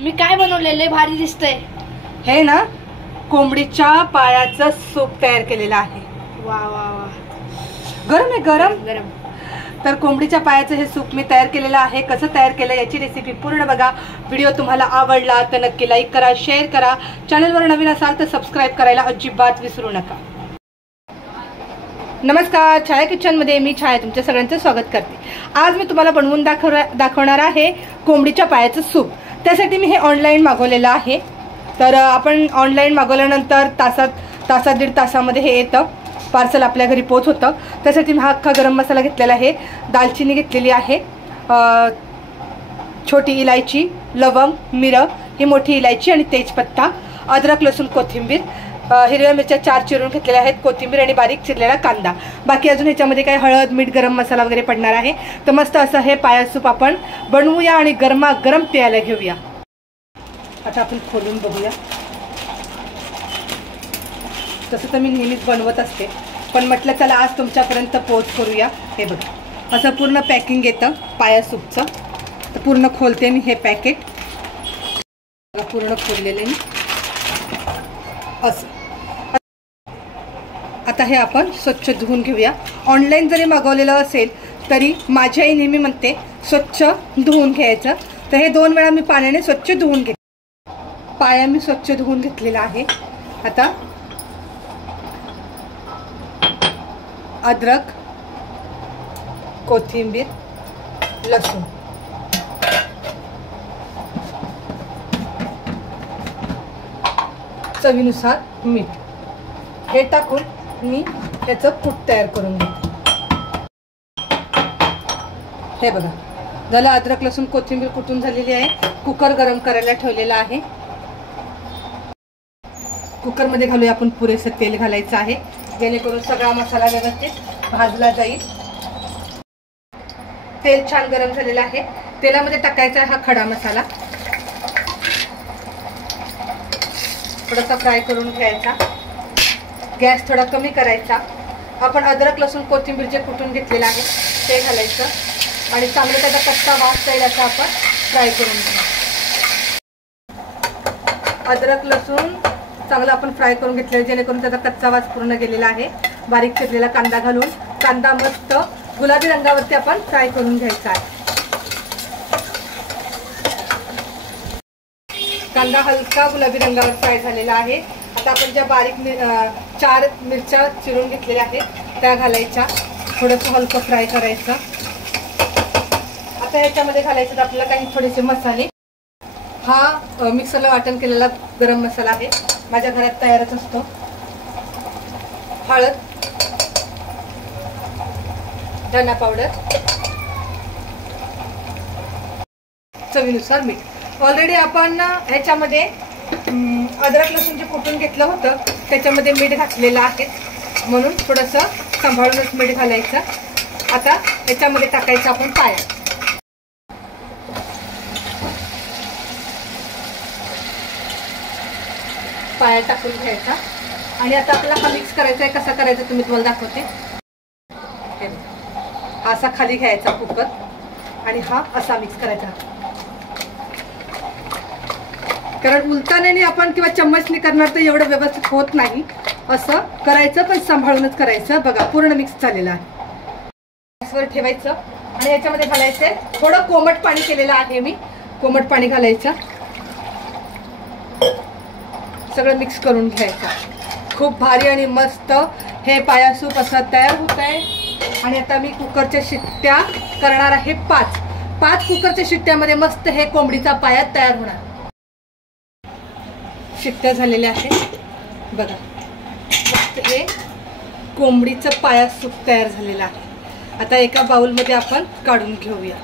मी काय बनवलेले भारी दिसतंय। हे ना कोंबडीच्या पायाचं सूप तयार केलेलं आहे। वा वा वा, गरम आहे, गरम गरम। तर कोंबडीच्या पायाचं हे सूप मी तयार केलेलं आहे। कसं तयार केलं याची रेसिपी पूर्ण बघा। व्हिडिओ तुम्हाला आवडला तर नक्की लाईक करा, शेअर करा। चॅनलवर नवीन असाल तर सबस्क्राईब करायला अजिबात विसरू नका। नमस्कार, छाया किचन मध्ये मी छाया तुमच्या सगळ्यांचं स्वागत करते। आज मी तुम्हाला बनवून दाखवणार आहे कोंबडीच्या पायाचं सूप। त्यासाठी मी हे ऑनलाईन मागवलेलं आहे। तर आपण ऑनलाईन मागवल्यानंतर तासात दीड तासामध्ये हे येतं, पार्सल आपल्या घरी पोच होतं। त्यासाठी मी हा अख्खा गरम मसाला घेतलेला आहे, दालचिनी घेतलेली आहे, छोटी इलायची, लवंग, मिरं, ही मोठी इलायची आणि तेजपत्ता, अद्रक, लसूण, कोथिंबीर, हिरव्या मिरच्या 4 चिरून घेतलेल्या आहेत, कोथिंबीर आणि बारीक चिरलेला कांदा। बाकी अजून ह्याच्यामध्ये काही हळद, मीठ, गरम मसाला वगैरे पडणार आहे। तर मस्त असं हे पाया सूप आपण बनवूया आणि गरमागरम प्यायला घेऊया। आता आपण खोलून बघूया। तसं तर मी नेहमीच बनवत असते, पण म्हटलं चला आज तुमच्यापर्यंत पोच करूया। हे बघा, असं पूर्ण पॅकिंग येतं पाया सूपचं। तर पूर्ण खोलते मी हे पॅकेट, पूर्ण खोललेले मी असं। आता हे आपण स्वच्छ धुवून घेऊया। ऑनलाईन जरी मागवलेलं असेल तरी माझी आई नेहमी म्हणते स्वच्छ धुवून घ्यायचं। तर हे 2 वेळा मी पाण्याने स्वच्छ धुवून घेते। पाया मी स्वच्छ धुवून घेतलेला आहे। आता अद्रक, कोथिंबीर, लसूण, चवीनुसार मीठ हे टाकून मी त्याचं कूट तयार करून घेते। हे बघा झालं, अद्रक, लसूण, कोथिंबीर कुटून झालेली आहे। कुकर गरम करायला ठेवलेला आहे। कुकरमध्ये घालूया आपण पुरेसं तेल घालायचं आहे, जेणेकरून सगळा मसाला व्यवस्थित भाजला जाईल। तेल छान गरम झालेलं आहे। तेलामध्ये टाकायचा हा खडा मसाला, थोडासा फ्राय करून घ्यायचा। गॅस थोडा कमी करायचा। आपण अद्रक, लसूण, कोथिंबीर जे कुटून घेतलेलं आहे ते घालायचं आणि चांगलं त्याचा कच्चा वास जाईल असं आपण फ्राय करून घ्यायचं। अद्रक, लसूण चांगलं आपण फ्राय करून घेतलेलं, जेणेकरून त्याचा कच्चा वास पूर्ण गेलेला आहे। बारीक चिरलेला कांदा घालून कांदा मस्त गुलाबी रंगावरती आपण फ्राय करून घ्यायचा आहे। कांदा हलका गुलाबी रंगावर फ्राय झालेला आहे। आता आपण ज्या बारीक 4 मिरच्या चिरून घेतलेल्या आहेत त्या घालायच्या, थोडंसं हलकं फ्राय करायचं। आता ह्याच्यामध्ये घालायचं आपल्याला काही थोडेसे मसाले। हा मिक्सरला वाटण केलेला गरम मसाला आहे, माझ्या घरात तयारच असतो। हळद, धना पावडर, चवीनुसार मीठ। ऑलरेडी आपण ह्याच्यामध्ये अद्रक, लसूण जे कुटून घेतलं होतं त्याच्यामध्ये मीठ घातलेलं आहे, म्हणून थोडंसं सांभाळूनच मीठ घालायचं। आता ह्याच्यामध्ये टाकायचं आपण पाया। पाया टाकून घ्यायचा आणि आता आपल्याला हा मिक्स करायचा आहे। कसा करायचा तुम्ही तुम्हाला दाखवते। हा असा खाली घ्यायचा कुकर आणि हा असा मिक्स करायचा, कारण उलटाने आपण किंवा चम्मचने करणार तर एवढं व्यवस्थित होत नाही। असं करायचं, पण सांभाळूनच करायचं। बघा पूर्ण मिक्स झालेलं आहे। गॅसवर ठेवायचं आणि याच्यामध्ये घालायचंय थोडं कोमट पाणी केलेलं आहे मी, कोमट पाणी घालायचं, सगळं मिक्स करून घ्यायचं। खूप भारी आणि मस्त हे पाया सूप असं तयार होत आहे। आणि आता मी कुकरच्या शिट्ट्या करणार आहे 5 कुकरच्या शिट्ट्यामध्ये मस्त हे कोंबडीचा पाया तयार होणार। शिट्ट्या झालेल्या आहेत बघा, मस्त हे कोंबडीचं पाया सूप तयार झालेलं आहे। आता एका बाउलमध्ये आपण काढून घेऊया।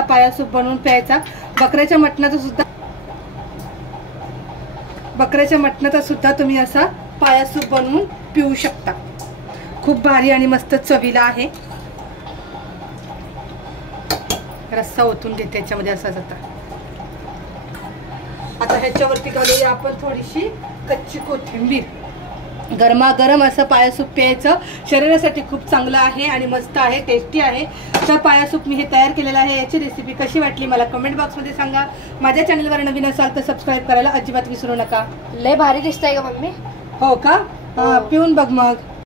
पाया सूप बनवून प्यायचा। बकऱ्याच्या मटणाचा सुद्धा तुम्ही असा पाया सूप बनवून पिऊ शकता। खूप भारी आणि मस्त चवीला आहे। रस्सा ओतून घेते याच्यामध्ये असा जाता। आता ह्याच्यावरती घालूया आपण थोडीशी कच्ची कोथिंबीर। गरमागरम असं पाया सूप प्यायचं, शरीरासाठी खूप चांगलं आहे आणि मस्त आहे, टेस्टी आहे. तर पाया सूप मी हे तयार केलेलं आहे. याची रेसिपी कशी वाटली मला कमेंट बॉक्समध्ये सांगा. माझ्या चॅनलवर नवीन असाल तर सबस्क्राईब करायला अजिबात विसरू नका. लय भारी दिसतंय का मम्मी? हो का? पिऊन बघ मग.